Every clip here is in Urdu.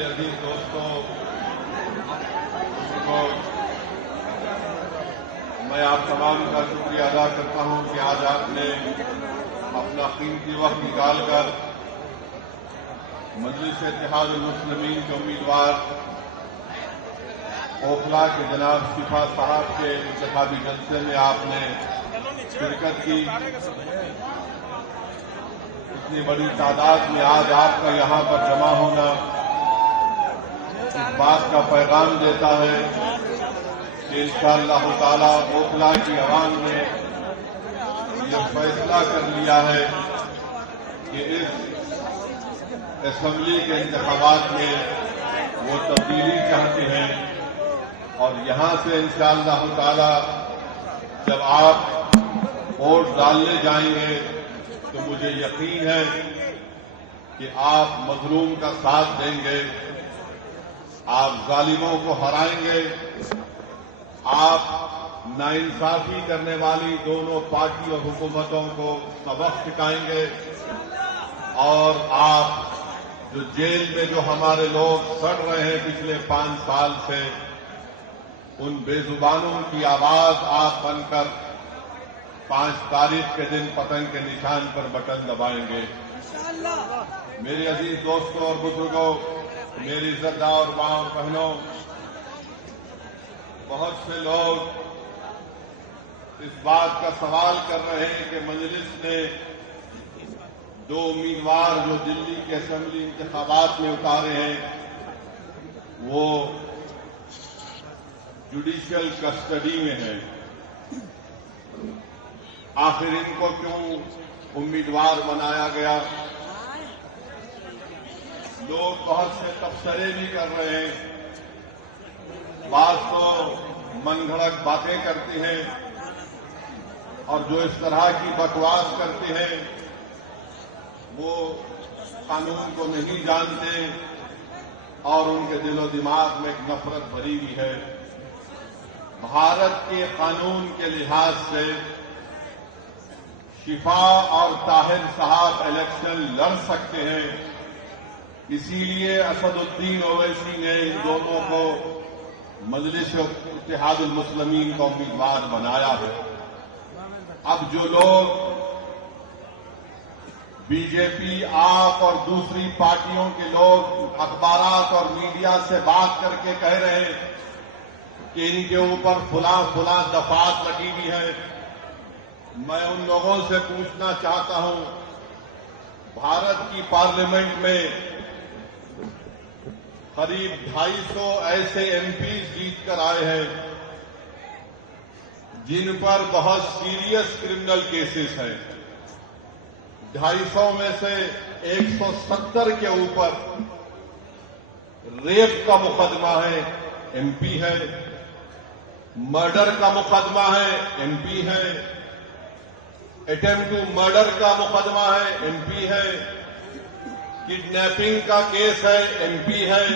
میرے عزیز دوستوں، میں آپ تمام کا شکریہ ادا کرتا ہوں کہ آج آپ نے اپنا قیمتی وقت نکال کر مجلس اتحاد المسلمین کے امیدوار اوکھلا کے جناب شفا صاحب کے انتخابی جلسے میں آپ نے شرکت کی۔ اتنی بڑی تعداد میں آج آپ کا یہاں پر جمع ہونا اس بات کا پیغام دیتا ہے کہ انشاءاللہ تعالی اوکھلا کی عوام نے یہ فیصلہ کر لیا ہے کہ اس اسمبلی کے انتخابات میں وہ تبدیلی چاہتے ہیں، اور یہاں سے انشاءاللہ تعالی جب آپ ووٹ ڈالنے جائیں گے تو مجھے یقین ہے کہ آپ مظلوم کا ساتھ دیں گے، آپ ظالموں کو ہرائیں گے، آپ ناانصافی کرنے والی دونوں پارٹی اور حکومتوں کو سبق سکھائیں گے، اور آپ جو جیل میں جو ہمارے لوگ سڑ رہے ہیں پچھلے 5 سال سے، ان بے زبانوں کی آواز آپ بن کر 5 تاریخ کے دن پتنگ کے نشان پر بٹن دبائیں گے۔ میرے عزیز دوستوں اور بزرگوں، میری عزتدار اور ماں اور بہنوں، بہت سے لوگ اس بات کا سوال کر رہے ہیں کہ مجلس نے 2 امیدوار جو دلی کے اسمبلی انتخابات میں اتارے ہیں وہ جوڈیشل کسٹڈی میں ہیں، آخر ان کو کیوں امیدوار بنایا گیا؟ لوگ بہت سے تبصرے بھی کر رہے ہیں، بعض تو من گھڑت باتیں کرتے ہیں، اور جو اس طرح کی بکواس کرتے ہیں وہ قانون کو نہیں جانتے، اور ان کے دل و دماغ میں ایک نفرت بھری ہوئی ہے۔ بھارت کے قانون کے لحاظ سے شفا اور طاہر صاحب الیکشن لڑ سکتے ہیں، اسی لیے اسد الدین اویسی نے ان دونوں کو مجلس اتحاد المسلمین کا امیدوار بنایا ہے۔ اب جو لوگ بی جے پی، آپ اور دوسری پارٹیوں کے لوگ اخبارات اور میڈیا سے بات کر کے کہہ رہے ہیں کہ ان کے اوپر فلاں دفعات لگی ہوئی ہے، میں ان لوگوں سے پوچھنا چاہتا ہوں، بھارت کی پارلیمنٹ میں قریب 250 ایسے ایم پیز جیت کر آئے ہیں جن پر بہت سیریس کرمنل کیسز ہیں۔ 250 میں سے 170 کے اوپر ریپ کا مقدمہ ہے، ایم پی ہے، مرڈر کا مقدمہ ہے، ایم پی ہے، اٹیمپٹ ٹو مرڈر کا مقدمہ ہے، ایم پی ہے، کڈنیپنگ کا کیس ہے، ایم پی ہے،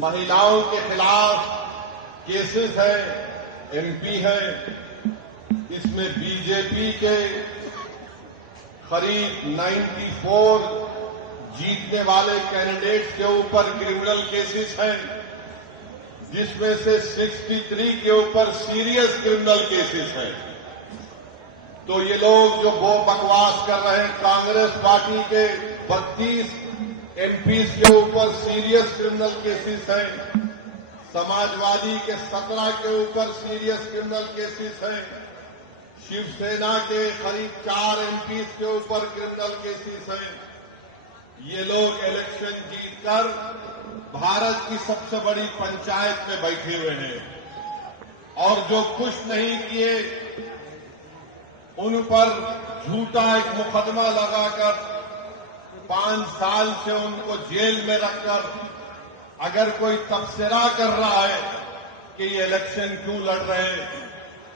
مہیلاؤں کے خلاف کیسز ہے، ایم پی ہے۔ اس میں بی جے پی کے قریب 94 جیتنے والے کینڈیڈیٹس کے اوپر کرمنل کیسز ہیں، جس میں سے 63 کے اوپر سیریس کرمنل کیسز ہیں۔ تو یہ لوگ جو وہ بکواس کر رہے ہیں، کانگریس پارٹی کے 32 ایم پیز کے اوپر سیریس کرمنل کیسز ہیں، سماجوادی کے 17 کے اوپر سیریس کرمنل کیسز ہیں، شیو سینا کے قریب 4 ایم پیز کے اوپر کرمنل کیسز ہیں۔ یہ لوگ الیکشن جیت کر بھارت کی سب سے بڑی پنچایت میں بیٹھے ہوئے ہیں، اور جو کچھ نہیں کیے ان پر جھوٹا ایک مقدمہ لگا کر 5 سال سے ان کو جیل میں رکھ کر اگر کوئی تبصرہ کر رہا ہے کہ یہ الیکشن کیوں لڑ رہے ہیں،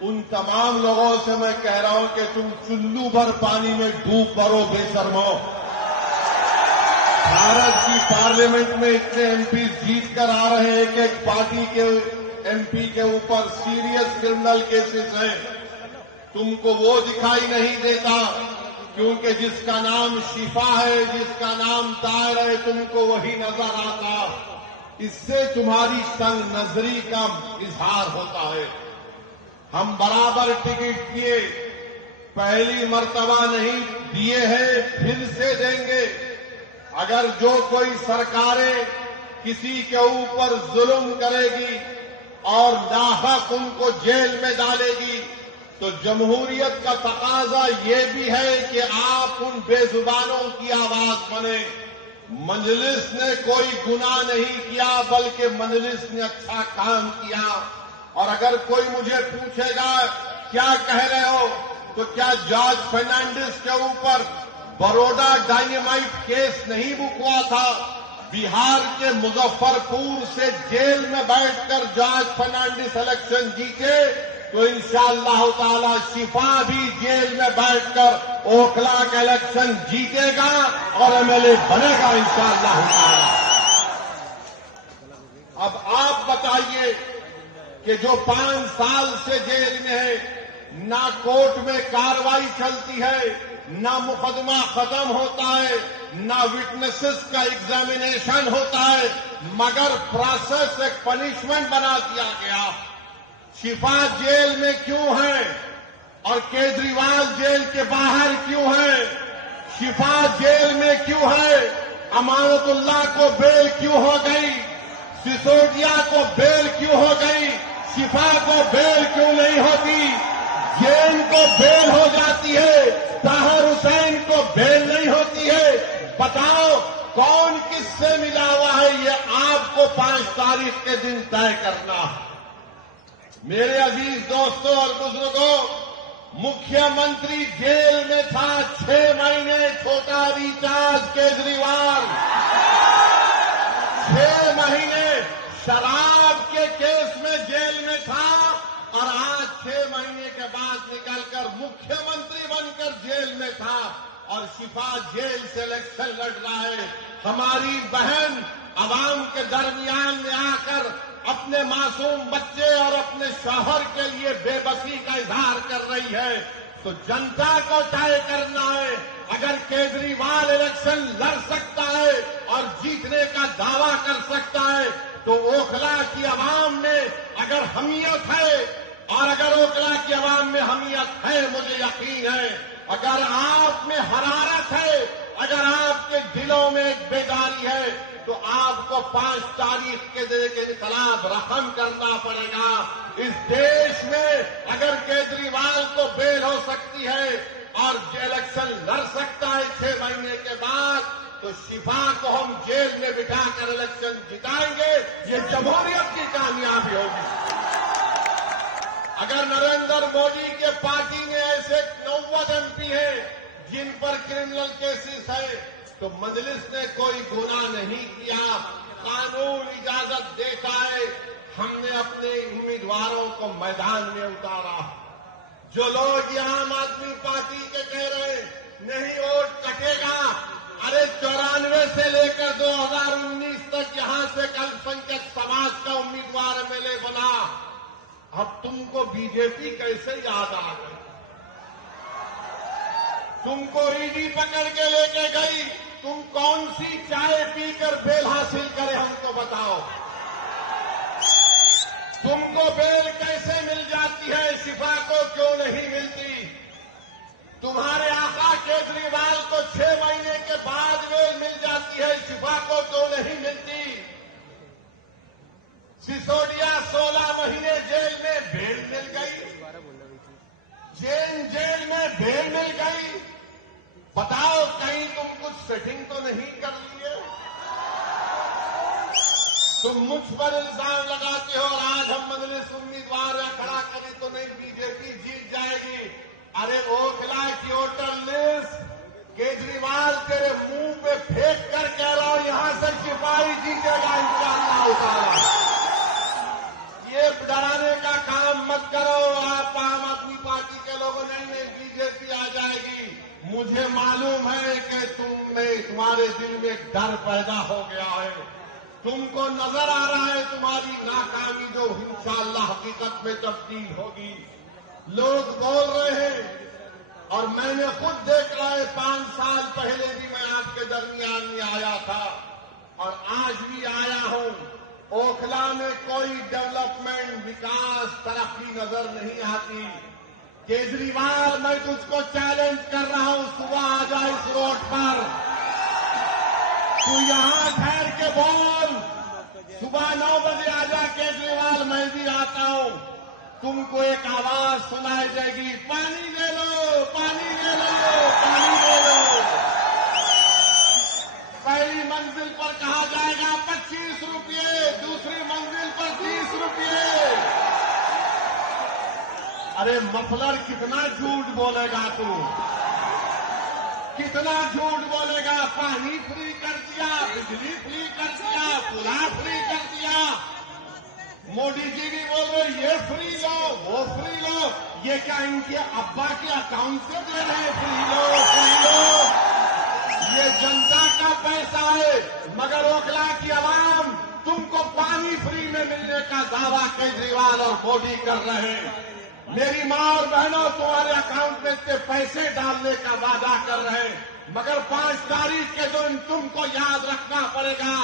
ان تمام لوگوں سے میں کہہ رہا ہوں کہ تم چلو بھر پانی میں ڈوب مرو بے شرمو۔ بھارت کی پارلیمنٹ میں اتنے ایم پی جیت کر آ رہے ہیں کہ ایک پارٹی کے ایم پی کے اوپر سیریس کرمنل کیسز ہیں، تم کو وہ دکھائی نہیں دیتا کیونکہ جس کا نام شفا ہے، جس کا نام طاہر ہے، تم کو وہی نظر آتا، اس سے تمہاری تنگ نظری کا اظہار ہوتا ہے۔ ہم برابر ٹکٹ کیے، پہلی مرتبہ نہیں دیے ہیں، پھر سے دیں گے۔ اگر جو کوئی سرکاریں کسی کے اوپر ظلم کرے گی اور ناحق ان کو جیل میں ڈالے گی، تو جمہوریت کا تقاضا یہ بھی ہے کہ آپ ان بے زبانوں کی آواز بنیں۔ مجلس نے کوئی گناہ نہیں کیا، بلکہ مجلس نے اچھا کام کیا۔ اور اگر کوئی مجھے پوچھے گا کیا کہہ رہے ہو، تو کیا جارج فرنانڈس کے اوپر بروڈا ڈائنامائٹ کیس نہیں ہوا تھا؟ بہار کے مظفر پور سے جیل میں بیٹھ کر جارج فرنانڈس الیکشن جیتے، تو انشاءاللہ تعالی شفا بھی جیل میں بیٹھ کر اوکھلا کا الیکشن جیتے گا اور ایم ایل اے بنے گا انشاءاللہ تعالی۔ اب آپ بتائیے کہ جو 5 سال سے جیل میں ہے، نہ کورٹ میں کارروائی چلتی ہے، نہ مقدمہ ختم ہوتا ہے، نہ وٹنسز کا ایگزامینیشن ہوتا ہے، مگر پروسیس ایک پنشمنٹ بنا دیا گیا۔ شفا جیل میں کیوں ہے اور کیجریوال جیل کے باہر کیوں ہے؟ شفا جیل میں کیوں ہے؟ امانت اللہ کو بیل کیوں ہو گئی؟ سسودیا کو بیل کیوں ہو گئی؟ شفا کو بیل کیوں نہیں ہوتی؟ جین کو بیل ہو جاتی ہے، طاہر حسین کو بیل نہیں ہوتی ہے۔ بتاؤ کون کس سے ملا ہوا ہے؟ یہ آپ کو 5 تاریخ کے دن طے کرنا ہے۔ میرے عزیز دوستوں اور بزرگوں، مکھیہ منتری جیل میں تھا 6 مہینے، چھوٹا ریچارڈ کیجریوال 6 مہینے شراب کے کیس میں جیل میں تھا، اور آج 6 مہینے کے بعد نکل کر مکھیہ منتری بن کر جیل میں تھا، اور شفا جیل سے الیکشن لڑ رہا ہے۔ ہماری بہن عوام کے درمیان میں آ کر اپنے معصوم بچے اور اپنے شوہر کے لیے بے بسی کا اظہار کر رہی ہے، تو جنتا کو طے کرنا ہے۔ اگر کیجریوال الیکشن لڑ سکتا ہے اور جیتنے کا دعویٰ کر سکتا ہے، تو اوکھلا کی عوام میں اگر حمیت ہے، اور اگر اوکھلا کی عوام میں حمیت ہے، مجھے یقین ہے، اگر آپ میں حرارت ہے، اگر آپ کے دلوں میں ایک بیداری ہے، تو آپ کو 5 تاریخ کے دن کے انقلاب رقم کرنا پڑے گا۔ اس دیش میں اگر کیجریوال کو بیل ہو سکتی ہے اور الیکشن لڑ سکتا ہے 6 مہینے کے بعد، تو شفا کو ہم جیل میں بٹھا کر الیکشن جتائیں گے۔ یہ جمہوریت کی کامیابی ہوگی۔ اگر نریندر مودی کے پارٹی میں ایسے 90 ایم پی ہیں جن پر کرمنل کیسز ہے، تو مجلس نے کوئی گناہ نہیں کیا، قانون اجازت دیتا ہے۔ ہم نے اپنے امیدواروں کو میدان میں اتارا۔ جو لوگ یہ عام آدمی پارٹی کے کہہ رہے ہیں نہیں ووٹ کٹے گا، ارے 94 سے لے کر 2019 تک یہاں سے الپسنکھیک سماج کا امیدوار ایم ایل اے بنا، اب تم کو بی جے پی کیسے یاد آ گئی؟ تم کو ای ڈی پکڑ کے لے کے گئی، تم کون سی چائے پی کر بیل حاصل کرے ہم کو بتاؤ؟ تم کو بیل کیسے مل جاتی ہے، شفا کو کیوں نہیں ملتی؟ تمہارے آقا کیجریوال کو 6 مہینے کے بعد بیل مل جاتی ہے، شفا کو کیوں نہیں ملتی؟ سسودیا 16 مہینے جیل میں بیل مل گئی، جین جیل میں بیل مل گئی۔ بتاؤ کہیں تم کچھ سیٹنگ تو نہیں کر لیے؟ تم مجھ پر الزام لگاتے ہو، اور آج ہم مجلس امیدوار کھڑا کریں تو نہیں بی جے پی جیت جائے گی۔ ارے اوکھلا کی ووٹر لسٹ کیجریوال تیرے منہ پہ پھینک کر کہہ رہا ہوں، یہاں سے شفائی جیتے گا انشاءاللہ تعالی۔ یہ ڈرانے کا کام مت کرو۔ آپ عام آدمی پارٹی کے لوگوں نہیں بی جے پی آ جائے گی، مجھے معلوم ہے کہ تمہارے دل میں ڈر پیدا ہو گیا ہے، تم کو نظر آ رہا ہے تمہاری ناکامی جو انشاءاللہ حقیقت میں تبدیل ہوگی۔ لوگ بول رہے ہیں اور میں نے خود دیکھا ہے 5 سال پہلے بھی میں آپ کے درمیان میں آیا تھا اور آج بھی آیا ہوں. اوکھلا میں کوئی ڈیولپمنٹ، وکاس، ترقی نظر نہیں آتی. کیجریوال، میں تجھ کو چیلنج کر رہا ہوں، صبح آ جا اس روڈ پر، تو یہاں ٹھہر کے بول. صبح 9 بجے آ جا کیجریوال، میں بھی آتا ہوں. تم کو ایک آواز سنائی دے گی، پانی دے لو، پانی دے لو، پانی دے لو. پہلی منزل پر کہا جائے گا 25 روپئے، دوسری منزل پر 30 روپئے. ارے مفلر، کتنا جھوٹ بولے گا تو، کتنا جھوٹ بولے گا. پانی فری کر دیا، بجلی فری کر دیا، پلا فری کر دیا. مودی جی بھی بول رہے یہ فری لو، وہ فری لو. یہ کیا ان کے ابا کے اکاؤنٹ سے دے رہے ہیں؟ فری لو، فری لو. یہ جنتا کا پیسہ ہے. مگر اوکھلا کی عوام تم کو پانی فری میں ملنے کا دعویٰ کیجریوال اور مودی کر رہے ہیں. میری ماں اور بہنوں، تمہارے اکاؤنٹ میں سے پیسے ڈالنے کا وعدہ کر رہے ہیں. مگر 5 تاریخ کے دن تم کو یاد رکھنا پڑے گا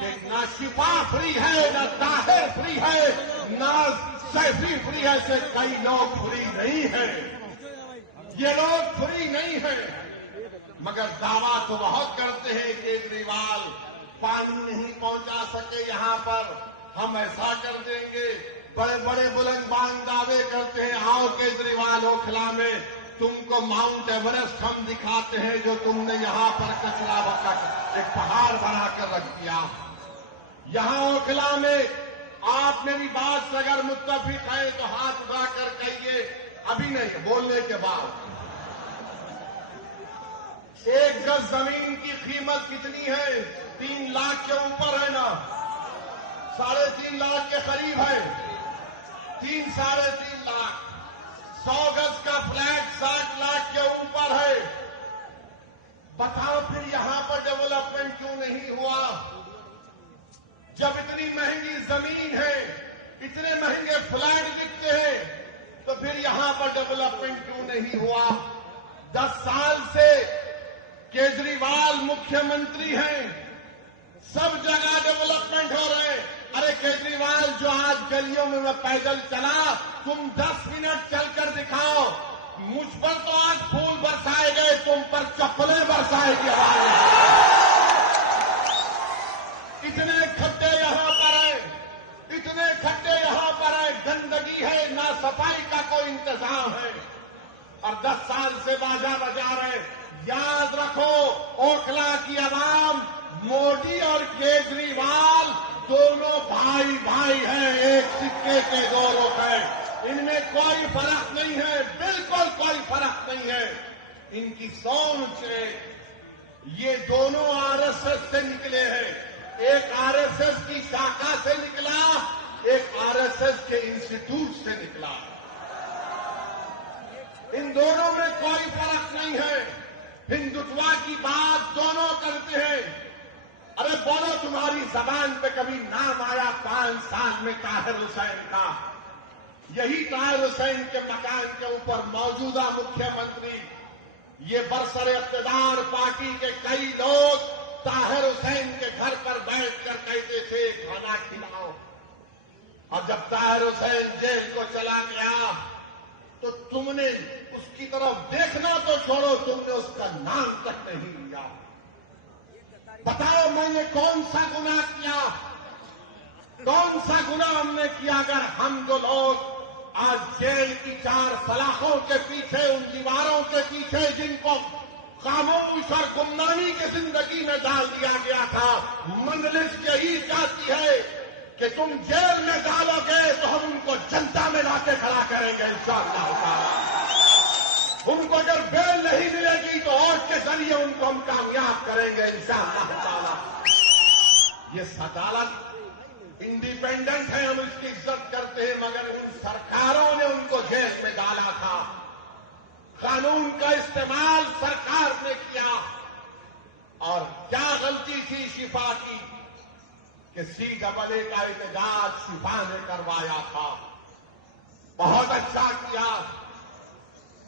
کہ نہ شفا فری ہے، نہ طاہر فری ہے، نہ سیفی فری ہے. سے کئی لوگ فری نہیں ہیں. یہ لوگ فری نہیں ہیں. مگر دعویٰ تو بہت کرتے ہیں. کیجریوال پانی نہیں پہنچا سکے یہاں پر، ہم ایسا کر دیں گے. بڑے بڑے بلند بانگ دعوے کرتے ہیں. آؤ کیجریوال، اوکھلا میں تم کو ماؤنٹ ایوریسٹ ہم دکھاتے ہیں، جو تم نے یہاں پر کچرا بکٹ ایک پہاڑ بنا کر رکھ دیا. یہاں اوکھلا میں آپ میری بات سے اگر متفق ہیں تو ہاتھ اٹھا کر کہیے. ابھی نہیں، بولنے کے بعد. 1 گز زمین کی قیمت کتنی ہے؟ 3 لاکھ کے اوپر ہے نا؟ 3.5 لاکھ کے قریب ہے. 3-3.5 لاکھ. 100 گز کا فلیٹ 60 لاکھ کے اوپر ہے. بتاؤ پھر یہاں پر ڈیولپمنٹ کیوں نہیں ہوا؟ جب اتنی مہنگی زمین ہے، اتنے مہنگے فلیٹ بکتے ہیں، تو پھر یہاں پر ڈیولپمنٹ کیوں نہیں ہوا؟ 10 سال سے کیجریوال مکھیہ منتری ہیں، سب جگہ ڈیولپمنٹ ہو رہے ہیں. ارے کیجریوال، جو آج گلیوں میں میں پیدل چلا، تم 10 منٹ چل کر دکھاؤ. مجھ پر تو آج پھول برسائے گئے، تم پر چپلیں برسائے گی آواز. اتنے کھڈے یہاں پر ہیں، اتنے کھڈے یہاں پر ہیں. گندگی ہے، نہ صفائی کا کوئی انتظام ہے. اور 10 سال سے باجا بجا رہے. یاد رکھو، اوکھلا کی عوام مودی اور کیجریوال دونوں بھائی بھائی ہیں، ایک سکے کے 2 رخ ہیں. ان میں کوئی فرق نہیں ہے، بالکل کوئی فرق نہیں ہے. ان کی سوچ سے یہ دونوں آر ایس ایس سے نکلے ہیں. ایک آر ایس ایس کی شاخا سے نکلا، ایک آر ایس ایس کے انسٹیٹیوٹ سے نکلا. ان دونوں میں کوئی فرق نہیں ہے. ہندوتوا کی بات دونوں کرتے ہیں. ارے بولو، تمہاری زبان پہ کبھی نام آیا 5 سال میں طاہر حسین کا؟ یہی طاہر حسین کے مکان کے اوپر موجودہ مکھیہ منتری، یہ برسر اقتدار پارٹی کے کئی لوگ طاہر حسین کے گھر پر بیٹھ کر کہتے تھے کھانا کھلاؤ. اور جب طاہر حسین جیل کو چلا گیا تو تم نے اس کی طرف دیکھنا تو چھوڑو، تم نے اس کا نام تک نہیں لیا. بتاؤ، میں نے کون سا گناہ کیا؟ کون سا گناہ ہم نے کیا؟ اگر ہم جو لوگ آج جیل کی 4 سلاخوں کے پیچھے، ان دیواروں کے پیچھے جن کو خاموش اور گمنامی کی زندگی میں ڈال دیا گیا تھا، مجلس یہی چاہتی ہے کہ تم جیل میں ڈالو گے تو ہم ان کو جنتا میں لا کے کھڑا کریں گے انشاءاللہ تعالی. ان کو اگر بیل نہیں ملے گی تو ووٹ کے ذریعے ان کو ہم کامیاب کریں گے انشاءاللہ تعالی. یہ عدالت انڈیپینڈنٹ ہے، ہم اس کی عزت کرتے ہیں، مگر ان سرکاروں نے ان کو جیل میں ڈالا تھا. قانون کا استعمال سرکار نے کیا. اور کیا غلطی تھی شفا کی کہ CAA کا احتجاج شفا نے کروایا تھا. بہت اچھا کیا.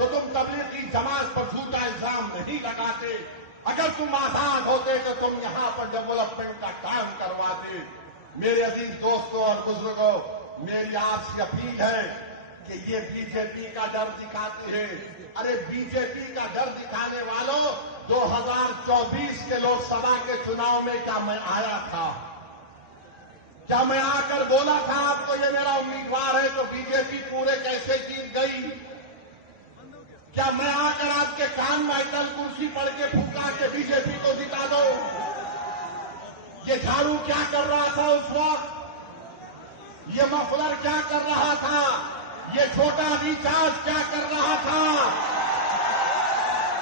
تو تم تبلیغی جماعت پر جھوٹا الزام نہیں لگاتے. اگر تم آزاد ہوتے تو تم یہاں پر ڈیولپمنٹ کا کام کرواتے. میرے عزیز دوستوں اور بزرگوں، میری آپ سے اپیل ہے کہ یہ بی جے پی کا ڈر دکھاتے ہیں. ارے بی جے پی کا ڈر دکھانے والوں، 2024 کے لوک سبھا کے چناؤ میں کیا میں آیا تھا؟ کیا میں آ کر بولا تھا آپ کو یہ میرا امیدوار ہے تو بی جے پی پورے کیسے جیت گئی؟ کیا میں آ کر آپ کے کان میں ایٹل کرسی پڑھ کے پھونکا کہ بی جے پی کو جتا دو؟ یہ جھاڑو کیا کر رہا تھا اس وقت؟ یہ مفلر کیا کر رہا تھا؟ یہ چھوٹا ریچارج کیا کر رہا تھا؟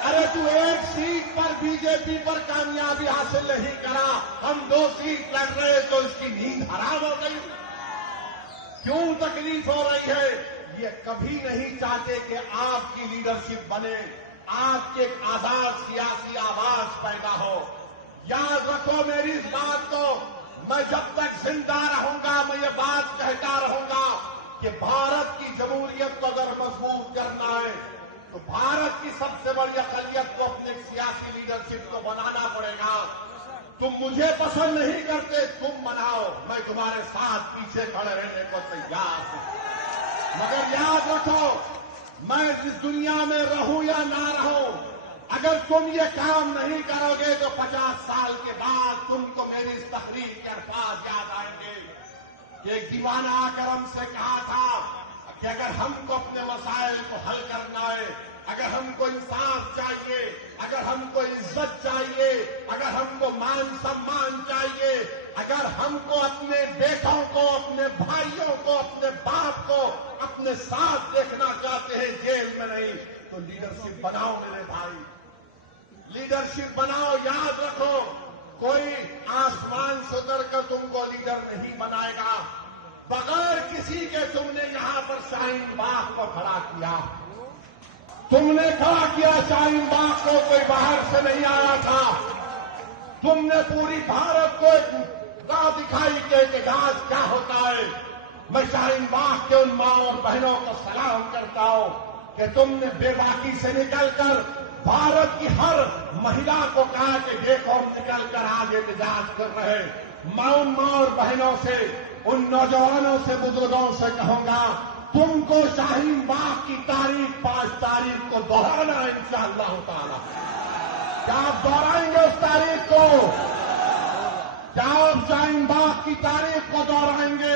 ارے تو ایک سیٹ پر بی جے پی پر کامیابی حاصل نہیں کرا، ہم 2 سیٹ لڑ رہے تو اس کی نیند حرام ہو گئی. کیوں تکلیف ہو رہی ہے؟ یہ کبھی نہیں چاہتے کہ آپ کی لیڈرشپ بنے، آپ کے ایک آزاد سیاسی آواز پیدا ہو. یاد رکھو میری اس بات کو، میں جب تک زندہ رہوں گا میں یہ بات کہتا رہوں گا کہ بھارت کی جمہوریت کو اگر مضبوط کرنا ہے تو بھارت کی سب سے بڑی اقلیت کو اپنے سیاسی لیڈرشپ کو بنانا پڑے گا. تم مجھے پسند نہیں کرتے، تم بناؤ، میں تمہارے ساتھ پیچھے کھڑے رہنے کو تیار ہوں. مگر یاد رکھو، میں اس دنیا میں رہوں یا نہ رہوں، اگر تم یہ کام نہیں کرو گے تو 50 سال کے بعد تم کو میری اس تقریر کے الفاظ یاد آئیں گے کہ ایک دیوانہ آ کر ہم سے کہا تھا کہ اگر ہم کو اپنے مسائل کو حل کرنا ہے، اگر ہم کو انصاف چاہیے، اگر ہم کو عزت چاہیے، اگر ہم کو مان سمان چاہیے، اگر ہم کو اپنے بیٹوں کو، اپنے بھائیوں کو، اپنے باپ کو اپنے ساتھ دیکھنا چاہتے ہیں، جیل میں نہیں، تو لیڈرشپ بناؤ میرے بھائی، لیڈرشپ بناؤ. یاد رکھو، کوئی آسمان سے اتر کر تم کو لیڈر نہیں بنائے گا. بغیر کسی کے تم نے یہاں پر شاہین باغ کو کھڑا کیا، تم نے کھڑا کیا شاہین باغ کو، کوئی باہر سے نہیں آیا تھا. تم نے پوری بھارت کو ایک راہ دکھائی کہ احتجاج کیا ہوتا ہے. میں شاہین باغ کے ان ماں اور بہنوں کو سلام کرتا ہوں کہ تم نے بے باکی سے نکل کر بھارت کی ہر مہیلا کو کہا کہ دیکھو ہم نکل کر آج احتجاج کر رہے ہیں. میں ان ماں اور بہنوں سے، ان نوجوانوں سے، بزرگوں سے کہوں گا، تم کو شاہین باغ کی تاریخ 5 تاریخ کو دہرانا ہے انشاءاللہ تعالی. کیا آپ دہرائیں گے اس تاریخ کو؟ کیا آپ شاہین باغ کی تاریخ کو دہرائیں گے؟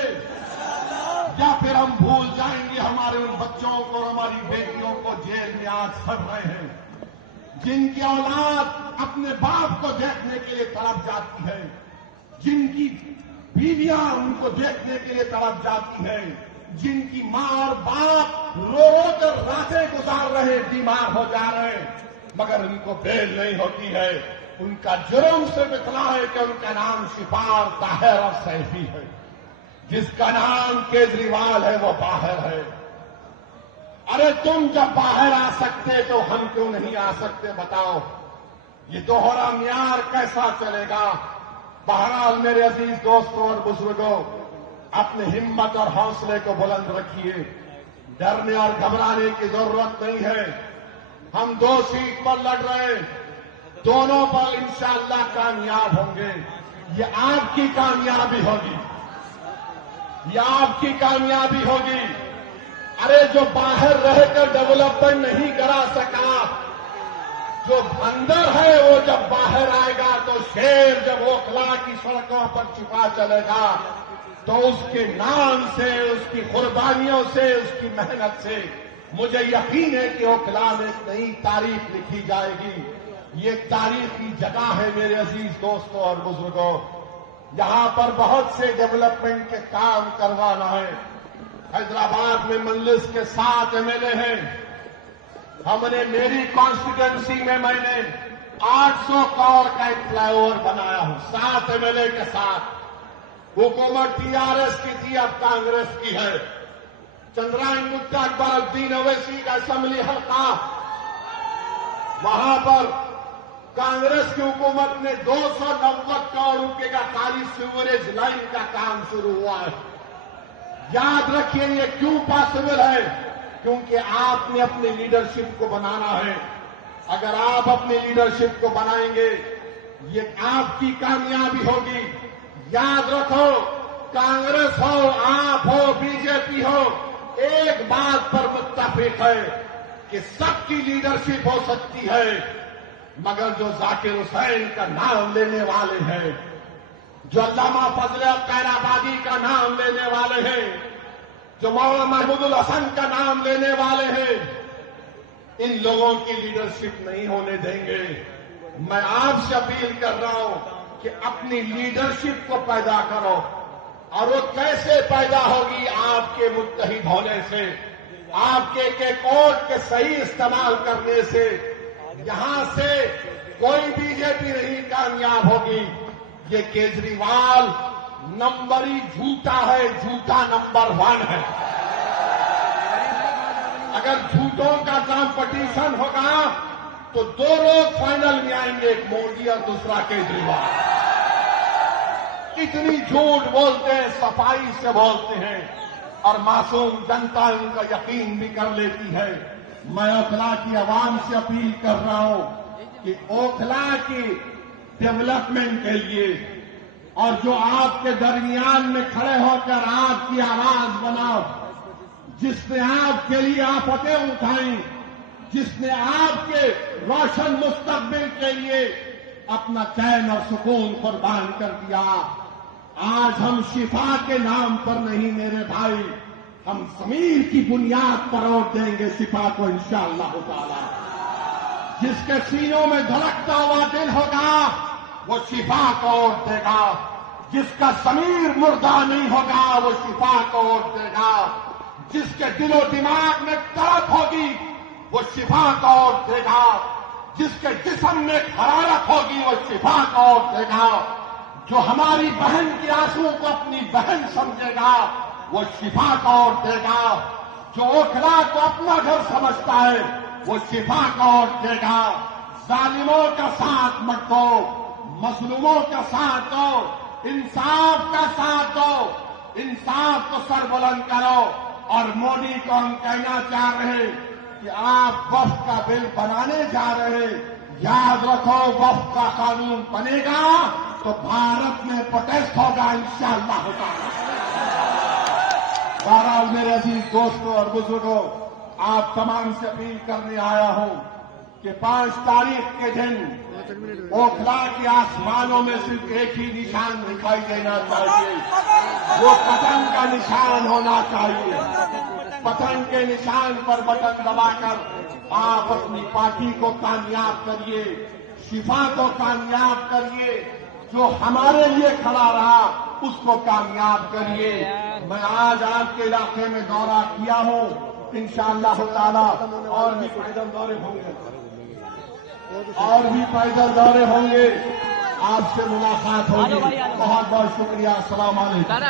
یا پھر ہم بھول جائیں گے ہمارے ان بچوں کو اور ہماری بیٹیوں کو جیل میں آج سڑ رہے ہیں، جن کی اولاد اپنے باپ کو دیکھنے کے لیے تڑپ جاتی ہے، جن کی بیویاں ان کو دیکھنے کے لیے تڑپ جاتی ہیں، جن کی ماں اور باپ رو رو کر راتیں گزار رہے، بیمار ہو جا رہے ہیں، مگر ان کو بیل نہیں ہوتی ہے. ان کا جرم صرف اتنا ہے کہ ان کا نام شفار طاہر اور سیفی ہے، جس کا نام کیجریوال ہے وہ باہر ہے. ارے تم جب باہر آ سکتے تو ہم کیوں نہیں آ سکتے بتاؤ؟ یہ دوہرا معیار کیسا چلے گا؟ بہرحال میرے عزیز دوستوں اور بزرگوں، اپنی ہمت اور حوصلے کو بلند رکھیے، ڈرنے اور گھبرانے کی ضرورت نہیں ہے. ہم 2 سیٹ پر لڑ رہے ہیں، دونوں پر انشاءاللہ کامیاب ہوں گے. یہ آپ کی کامیابی ہوگی، یہ آپ کی کامیابی ہوگی. ارے جو باہر رہ کر ڈیولپمنٹ نہیں کرا سکا، جو اندر ہے وہ جب باہر آئے گا تو شیر جب اوکھلا کی سڑکوں پر چھپا چلے گا تو اس کے نام سے، اس کی قربانیوں سے، اس کی محنت سے مجھے یقین ہے کہ اوکھلا میں ایک نئی تاریخ لکھی جائے گی. یہ ایک تاریخی جگہ ہے میرے عزیز دوستوں اور بزرگوں، یہاں پر بہت سے ڈیولپمنٹ کے کام کروانا ہے. حیدرآباد میں مجلس کے 7 MLA ہیں. ہم نے میری کانسٹیٹوئنسی میں میں نے 800 کروڑ کا ایک فلائی اوور بنایا ہوں 7 MLA کے ساتھ. حکومت TRS کی تھی، اب کانگریس کی ہے. چندرائن گٹا اکبر الدین اویسی کا اسمبلی حلقہ، وہاں پر کانگریس کی حکومت نے 290 کروڑ روپے کا خالی سیوریج لائن کا کام شروع ہوا ہے. یاد رکھیے یہ کیوں پاسبل ہے؟ کیونکہ آپ نے اپنی لیڈرشپ کو بنانا ہے. اگر آپ اپنی لیڈرشپ کو بنائیں گے یہ آپ کی کامیابی ہوگی. یاد رکھو، کانگریس ہو، آپ ہو، بی جے پی ہو، ایک بات پر متفق ہے کہ سب کی لیڈرشپ ہو سکتی ہے، مگر جو ذاکر حسین کا نام لینے والے ہیں، جو علامہ فضل خیر آبادی کا نام لینے والے ہیں، جو مولانا محمود الحسن کا نام لینے والے ہیں، ان لوگوں کی لیڈرشپ نہیں ہونے دیں گے. میں آپ سے اپیل کر رہا ہوں کہ اپنی لیڈرشپ کو پیدا کرو. اور وہ کیسے پیدا ہوگی؟ آپ کے متحد ہونے سے، آپ کے کوڈ کے صحیح استعمال کرنے سے. یہاں سے کوئی بی جے پی نہیں کامیاب ہوگی. یہ کیجریوال نمبری جھوٹا ہے، جھوٹا نمبر 1 ہے. اگر جھوٹوں کا کمپٹیشن ہوگا تو 2 لوگ فائنل میں آئیں گے، ایک مودی اور دوسرا کیجریوال. اتنی جھوٹ بولتے ہیں، صفائی سے بولتے ہیں، اور معصوم جنتا ان کا یقین بھی کر لیتی ہے. میں اوکھلا کی عوام سے اپیل کر رہا ہوں کہ اوکھلا کی ڈیولپمنٹ کے لیے، اور جو آپ کے درمیان میں کھڑے ہو کر آپ کی آواز بناؤ، جس نے آپ کے لیے آفتیں اٹھائیں، جس نے آپ کے روشن مستقبل کے لیے اپنا چین اور سکون قربان کر دیا. آج ہم شفا کے نام پر نہیں میرے بھائی، ہم ضمیر کی بنیاد پر ووٹ دیں گے شفا کو انشاءاللہ تعالی. جس کے سینوں میں دھڑکتا ہوا دل ہوگا وہ شفا کو ووٹ دے گا. جس کا ضمیر مردہ نہیں ہوگا وہ شفا کو ووٹ دے گا. جس کے دل و دماغ میں تڑپ ہوگی وہ شفا کو ووٹ دے گا. جس کے جسم میں حرارت ہوگی وہ شفا کو ووٹ دے گا. جو ہماری بہن کی آنسو کو اپنی بہن سمجھے گا وہ شفا کا ووٹ دے گا. جو اوکھلا کو اپنا گھر سمجھتا ہے وہ شفا کا ووٹ دے گا. ظالموں کا ساتھ مت دو، مظلوموں کا ساتھ دو، انصاف کا ساتھ دو. انصاف کو سر بلند کرو. اور مودی کو ہم کہنا چاہ رہے ہیں کہ آپ وفد کا بل بنانے جا رہے ہیں. یاد رکھو، وفد کا قانون بنے گا تو بھارت میں پروٹیسٹ ہوگا انشاءاللہ تعالی. بہرحال میرے عزیز دوستوں اور بزرگوں، آپ تمام سے اپیل کرنے آیا ہوں کہ 5 تاریخ کے دن اوکھلا کے آسمانوں میں صرف ایک ہی نشان دکھائی دینا چاہیے، وہ پتنگ کا نشان ہونا چاہیے. پتنگ کے نشان پر بٹن دبا کر آپ اپنی پارٹی کو کامیاب کریے، شفا کو کامیاب کریے. جو ہمارے لیے کھڑا رہا اس کو کامیاب کریے. میں آج آپ کے علاقے میں دورہ کیا ہوں، انشاءاللہ تعالی اور بھی پیدل دورے ہوں گے، آپ سے ملاقات ہوگی. بہت بہت شکریہ. السلام علیکم.